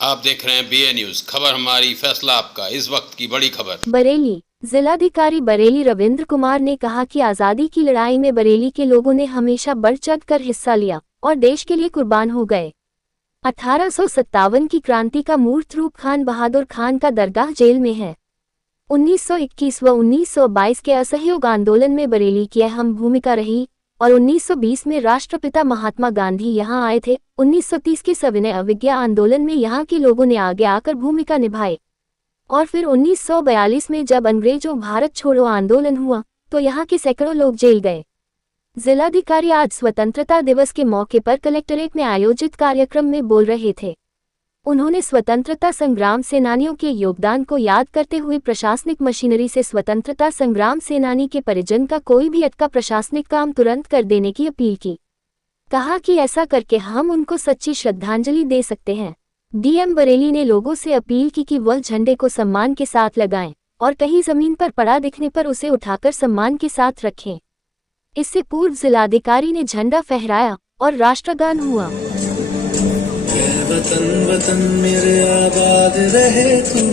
आप देख रहे हैं BA न्यूज, खबर हमारी फैसला आपका। इस वक्त की बड़ी खबर। बरेली जिलाधिकारी बरेली रविंद्र कुमार ने कहा कि आजादी की लड़ाई में बरेली के लोगों ने हमेशा बढ़ चढ़कर हिस्सा लिया और देश के लिए कुर्बान हो गए। 1857 की क्रांति का मूर्त रूप खान बहादुर खान का दरगाह जेल में है। 1921 व 1922 के असहयोग आंदोलन में बरेली की अहम भूमिका रही और 1920 में राष्ट्रपिता महात्मा गांधी यहां आए थे। 1930 के सविनय अवज्ञा आंदोलन में यहां के लोगों ने आगे आकर भूमिका निभाई और फिर 1942 में जब अंग्रेजों भारत छोड़ो आंदोलन हुआ तो यहाँ के सैकड़ों लोग जेल गए। जिलाधिकारी आज स्वतंत्रता दिवस के मौके पर कलेक्ट्रेट में आयोजित कार्यक्रम में बोल रहे थे। उन्होंने स्वतंत्रता संग्राम सेनानियों के योगदान को याद करते हुए प्रशासनिक मशीनरी से स्वतंत्रता संग्राम सेनानी के परिजन का कोई भी अटका प्रशासनिक काम तुरंत कर देने की अपील की। कहा कि ऐसा करके हम उनको सच्ची श्रद्धांजलि दे सकते हैं। डीएम बरेली ने लोगों से अपील की कि वह झंडे को सम्मान के साथ लगाएं और कहीं जमीन पर पड़ा दिखने पर उसे उठाकर सम्मान के साथ रखें। इससे पूर्व जिलाधिकारी ने झंडा फहराया और राष्ट्रगान हुआ। वतन वतन मेरे आबाद रहे तू।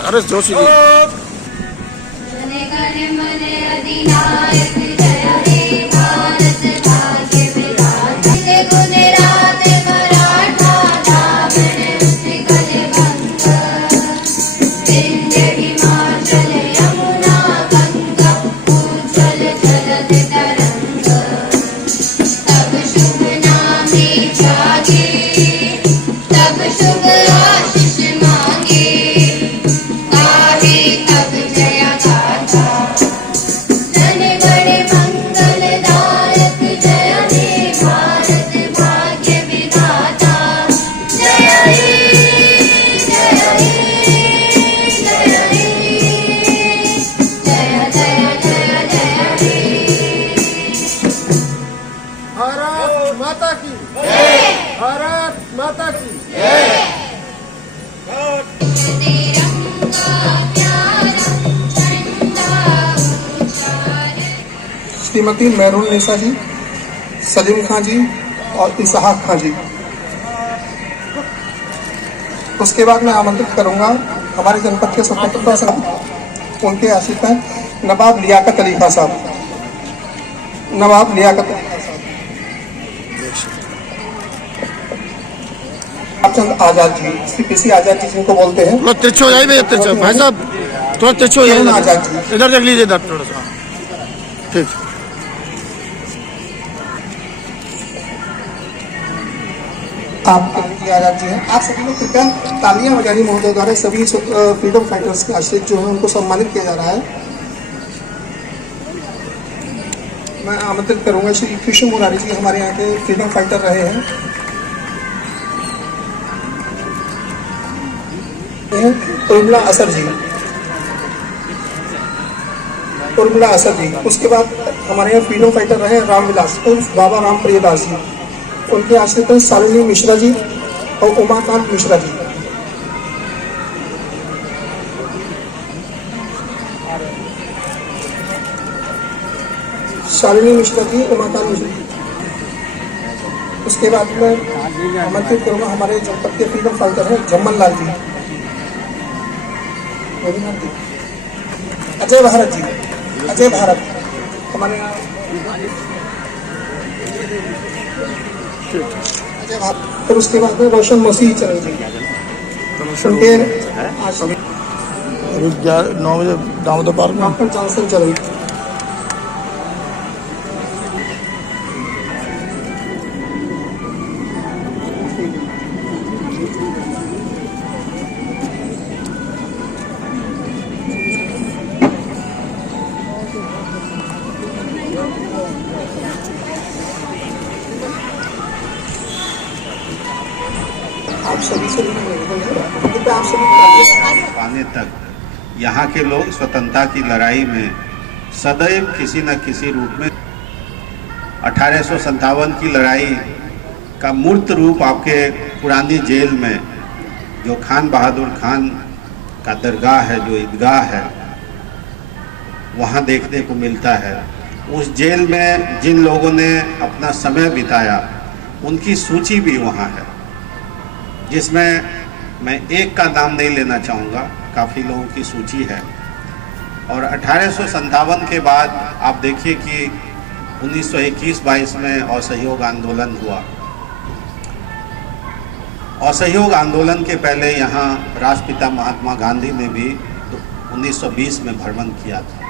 अरे जोशी माता की भारत माता की श्रीमती मेहरून निसा जी, सलीम खां जी और इसहाक खां जी। उसके बाद मैं आमंत्रित करूंगा हमारे जनपद के स्वतंत्रता संग्राम उनके आशिक नवाब लियाकत अली खां साहब। नवाब लियाकत अली खां साहब, चंद आजाद जी, CPC आजाद जी जिनको बोलते हैं। भाई साहब थोड़ा तिरछो आजाद जी, इधर देख लीजिए इधर थोड़ा सा। ठीक, आप आजाद जी हैं। आप सभी लोग कृपया तालियां बजानी महोदय द्वारा सभी फ्रीडम फाइटर्स के आश्रित जो है उनको सम्मानित किया जा रहा है। मैं आमंत्रित करूंगा श्री कृष्ण मुरारी जी, हमारे यहाँ के फ्रीडम फाइटर रहे हैं। उर्मिला असर जी, उर्मिला असर जी। उसके बाद हमारे यहाँ फ्रीडम फाइटर रहे रामविलास उर्फ बाबा राम प्रियदास जी। उनके आश्रित हैं शालिनी मिश्रा जी और उमाकांत मिश्रा जी। शालिनी मिश्रा जी, उमाकांत मिश्रा जी। उसके बाद में आमंत्रित करूंगा हमारे जनपद के फ्रीडम फाइटर हैं जम्मन लाल जी, अजय भारत जी, अजय भारत हमारे यहाँ अजय भारत। फिर उसके बाद में रोशन मसीह चरण जी, उनके 9 बजे दामोदर पार्क में डॉक्टर जॉनसन चरण। आप सभी से पाने तक यहाँ के लोग स्वतंत्रता की लड़ाई में सदैव किसी न किसी रूप में 1857 की लड़ाई का मूर्त रूप आपके पुरानी जेल में जो खान बहादुर खान का दरगाह है, जो ईदगाह है, वहाँ देखने को मिलता है। उस जेल में जिन लोगों ने अपना समय बिताया उनकी सूची भी वहाँ है, जिसमें मैं एक का नाम नहीं लेना चाहूँगा, काफ़ी लोगों की सूची है। और 1857 के बाद आप देखिए कि 1921-22 में असहयोग आंदोलन हुआ। असहयोग आंदोलन के पहले यहाँ राष्ट्रपिता महात्मा गांधी ने भी 1920 में भ्रमण किया था।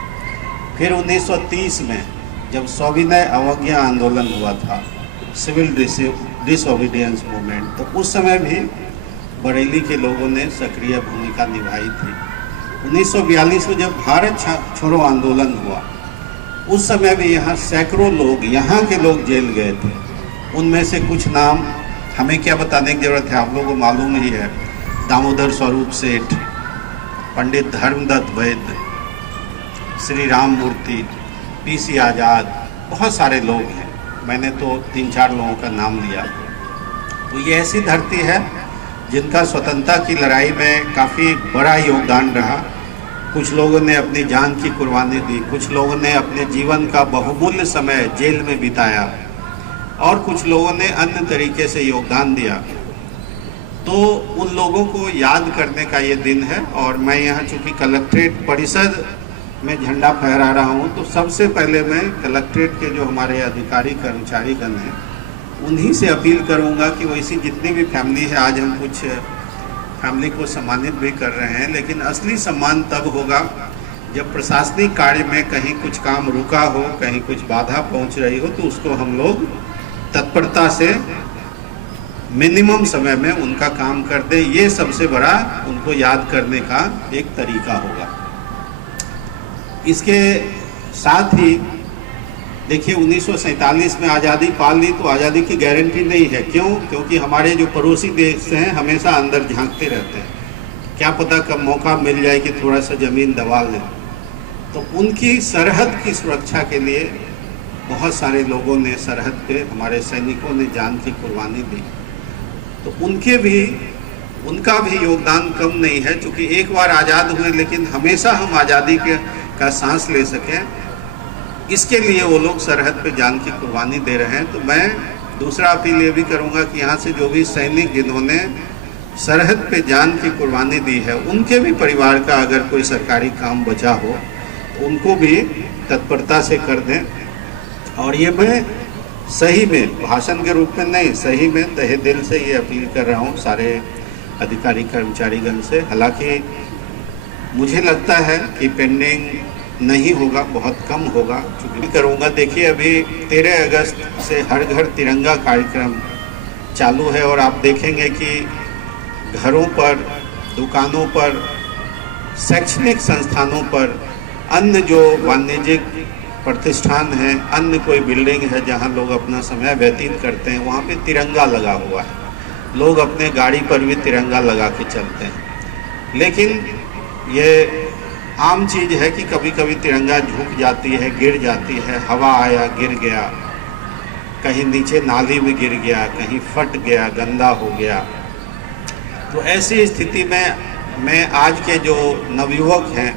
फिर 1930 में जब सविनय अवज्ञा आंदोलन हुआ था, सिविल डिसओबीडियंस मूवमेंट, तो उस समय भी बरेली के लोगों ने सक्रिय भूमिका निभाई थी। 1942 में जब भारत छोड़ो आंदोलन हुआ, उस समय भी यहाँ सैकड़ों लोग, यहाँ के लोग जेल गए थे। उनमें से कुछ नाम हमें क्या बताने की जरूरत है, आप लोगों को मालूम ही है। दामोदर स्वरूप सेठ, पंडित धर्मदत्त वैद्य, श्री राम मूर्ति, पीसी आज़ाद, बहुत सारे लोग हैं। मैंने तो 3-4 लोगों का नाम लिया। तो ये ऐसी धरती है जिनका स्वतंत्रता की लड़ाई में काफ़ी बड़ा योगदान रहा। कुछ लोगों ने अपनी जान की कुर्बानी दी, कुछ लोगों ने अपने जीवन का बहुमूल्य समय जेल में बिताया और कुछ लोगों ने अन्य तरीके से योगदान दिया। तो उन लोगों को याद करने का ये दिन है। और मैं यहाँ चूँकि कलेक्ट्रेट परिसर में झंडा फहरा रहा हूँ, तो सबसे पहले मैं कलेक्ट्रेट के जो हमारे अधिकारी कर्मचारीगण हैं उन्हीं से अपील करूंगा कि वैसी जितनी भी फैमिली है, आज हम कुछ फैमिली को सम्मानित भी कर रहे हैं, लेकिन असली सम्मान तब होगा जब प्रशासनिक कार्य में कहीं कुछ काम रुका हो, कहीं कुछ बाधा पहुंच रही हो, तो उसको हम लोग तत्परता से मिनिमम समय में उनका काम कर दें। ये सबसे बड़ा उनको याद करने का एक तरीका होगा। इसके साथ ही देखिए 1947 में आज़ादी पा ली, तो आज़ादी की गारंटी नहीं है। क्यों? क्योंकि हमारे जो पड़ोसी देश हैं हमेशा अंदर झांकते रहते हैं, क्या पता कब मौका मिल जाए कि थोड़ा सा ज़मीन दबा लें। तो उनकी सरहद की सुरक्षा के लिए बहुत सारे लोगों ने, सरहद पे हमारे सैनिकों ने जान की कुर्बानी दी। तो उनका भी योगदान कम नहीं है। चूँकि एक बार आज़ाद हुए, लेकिन हमेशा हम आज़ादी का सांस ले सकें, इसके लिए वो लोग सरहद पे जान की कुर्बानी दे रहे हैं। तो मैं दूसरा अपील ये भी करूंगा कि यहाँ से जो भी सैनिक जिन्होंने सरहद पे जान की कुर्बानी दी है, उनके भी परिवार का अगर कोई सरकारी काम बचा हो तो उनको भी तत्परता से कर दें। और ये मैं सही में, भाषण के रूप में नहीं, सही में तहे दिल से ये अपील कर रहा हूँ सारे अधिकारी कर्मचारीगण से। हालांकि मुझे लगता है कि पेंडिंग नहीं होगा, बहुत कम होगा, चूँकि करूँगा। देखिए अभी 13 अगस्त से हर घर तिरंगा कार्यक्रम चालू है और आप देखेंगे कि घरों पर, दुकानों पर, शैक्षणिक संस्थानों पर, अन्य जो वाणिज्यिक प्रतिष्ठान हैं, अन्य कोई बिल्डिंग है जहाँ लोग अपना समय व्यतीत करते हैं, वहाँ पे तिरंगा लगा हुआ है। लोग अपने गाड़ी पर भी तिरंगा लगा के चलते हैं। लेकिन ये आम चीज़ है कि कभी कभी तिरंगा झुक जाती है, गिर जाती है, हवा आया गिर गया, कहीं नीचे नाली में गिर गया, कहीं फट गया, गंदा हो गया। तो ऐसी स्थिति में मैं आज के जो नवयुवक हैं,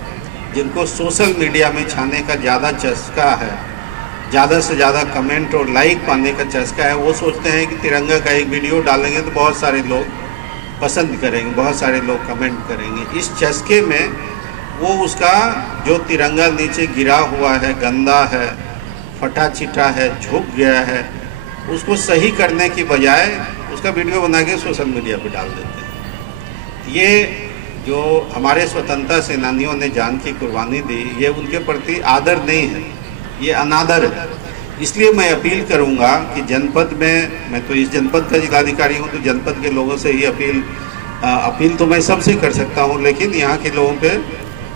जिनको सोशल मीडिया में छाने का ज़्यादा चस्का है, ज़्यादा से ज़्यादा कमेंट और लाइक पाने का चस्का है, वो सोचते हैं कि तिरंगा का एक वीडियो डालेंगे तो बहुत सारे लोग पसंद करेंगे, बहुत सारे लोग कमेंट करेंगे। इस चस्के में वो उसका जो तिरंगा नीचे गिरा हुआ है, गंदा है, फटा चिटा है, झुक गया है, उसको सही करने की बजाय उसका वीडियो बना के सोशल मीडिया पे डाल देते हैं। ये जो हमारे स्वतंत्रता सेनानियों ने जान की कुर्बानी दी, ये उनके प्रति आदर नहीं है, ये अनादर है। इसलिए मैं अपील करूंगा कि जनपद में, मैं तो इस जनपद का जिलाधिकारी हूं, तो जनपद के लोगों से ही अपील तो मैं सबसे कर सकता हूं, लेकिन यहाँ के लोगों पे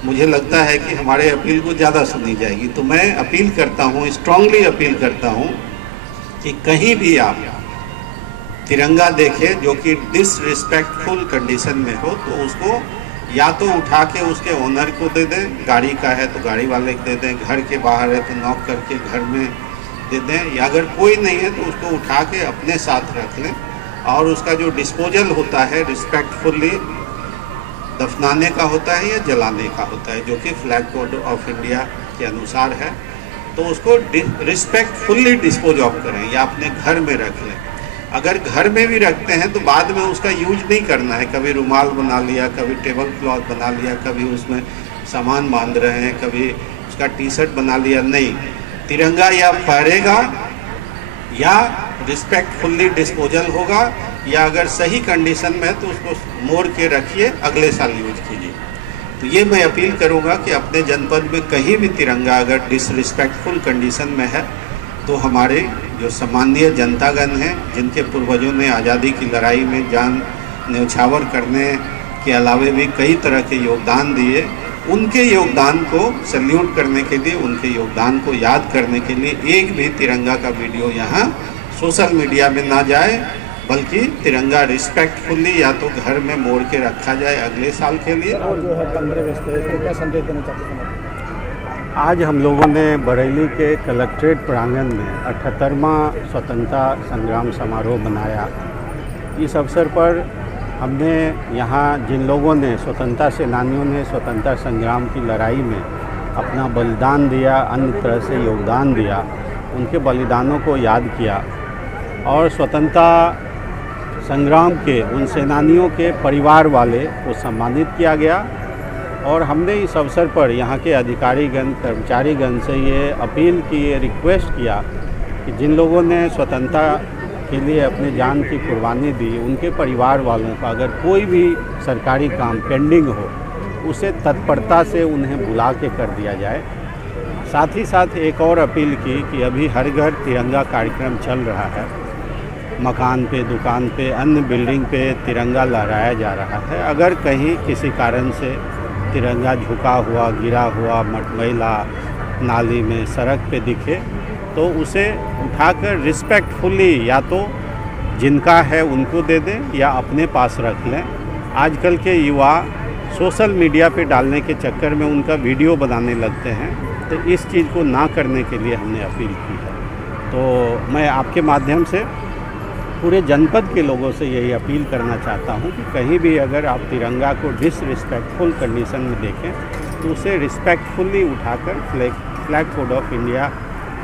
मुझे लगता है कि हमारे अपील को ज़्यादा सुनी जाएगी। तो मैं अपील करता हूँ, स्ट्रांगली अपील करता हूँ कि कहीं भी आप तिरंगा देखें जो कि डिसरिस्पेक्टफुल कंडीशन में हो, तो उसको या तो उठा के उसके ओनर को दे दें, गाड़ी का है तो गाड़ी वाले को दे दें, घर के बाहर है तो नॉक करके घर में दे दें, या अगर कोई नहीं है तो उसको उठा के अपने साथ रख लें और उसका जो डिस्पोजल होता है रिस्पेक्टफुली दफनाने का होता है या जलाने का होता है, जो कि फ्लैग कोड ऑफ इंडिया के अनुसार है। तो उसको रिस्पेक्टफुली डिस्पोज ऑफ करें या अपने घर में रख लें। अगर घर में भी रखते हैं तो बाद में उसका यूज नहीं करना है। कभी रुमाल बना लिया, कभी टेबल क्लॉथ बना लिया, कभी उसमें सामान बांध रहे हैं, कभी उसका टी शर्ट बना लिया, नहीं। तिरंगा या फहरेगा या रिस्पेक्टफुली डिस्पोजल होगा, या अगर सही कंडीशन में है तो उसको मोड़ के रखिए, अगले साल यूज कीजिए। तो ये मैं अपील करूंगा कि अपने जनपद में कहीं भी तिरंगा अगर डिसरिस्पेक्टफुल कंडीशन में है तो हमारे जो सामान्य जनतागण हैं, जिनके पूर्वजों ने आज़ादी की लड़ाई में जान न्यौछावर करने के अलावे भी कई तरह के योगदान दिए, उनके योगदान को सैल्यूट करने के लिए, उनके योगदान को याद करने के लिए एक भी तिरंगा का वीडियो यहाँ सोशल मीडिया में ना जाए, बल्कि तिरंगा रिस्पेक्टफुली या तो घर में मोड़ के रखा जाए अगले साल के लिए। आज हम लोगों ने बरेली के कलेक्ट्रेट प्रांगण में 78वां स्वतंत्रता संग्राम समारोह मनाया। इस अवसर पर हमने यहाँ जिन लोगों ने स्वतंत्रता सेनानियों ने स्वतंत्रता संग्राम की लड़ाई में अपना बलिदान दिया, अन्य तरह से योगदान दिया, उनके बलिदानों को याद किया और स्वतंत्रता संग्राम के उन सेनानियों के परिवार वाले को सम्मानित किया गया। और हमने इस अवसर पर यहाँ के अधिकारीगण, कर्मचारीगण से ये अपील की, ये रिक्वेस्ट किया कि जिन लोगों ने स्वतंत्रता के लिए अपनी जान की कुर्बानी दी, उनके परिवार वालों का अगर कोई भी सरकारी काम पेंडिंग हो, उसे तत्परता से उन्हें बुला के कर दिया जाए। साथ ही साथ एक और अपील की कि अभी हर घर तिरंगा कार्यक्रम चल रहा है। मकान पे, दुकान पे, अन्य बिल्डिंग पे तिरंगा लहराया जा रहा है। अगर कहीं किसी कारण से तिरंगा झुका हुआ, गिरा हुआ, मैला नाली में, सड़क पे दिखे तो उसे उठाकर रिस्पेक्टफुली या तो जिनका है उनको दे दें या अपने पास रख लें। आजकल के युवा सोशल मीडिया पे डालने के चक्कर में उनका वीडियो बनाने लगते हैं, तो इस चीज़ को ना करने के लिए हमने अपील की है। तो मैं आपके माध्यम से पूरे जनपद के लोगों से यही अपील करना चाहता हूं कि कहीं भी अगर आप तिरंगा को डिसरिस्पेक्टफुल कंडीशन में देखें तो उसे रिस्पेक्टफुली उठाकर फ्लैग कोड ऑफ इंडिया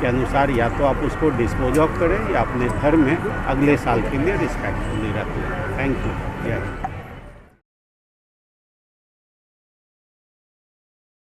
के अनुसार या तो आप उसको डिस्पोज ऑफ करें या अपने घर में अगले साल के लिए रिस्पेक्टफुली रख लें। Thank you.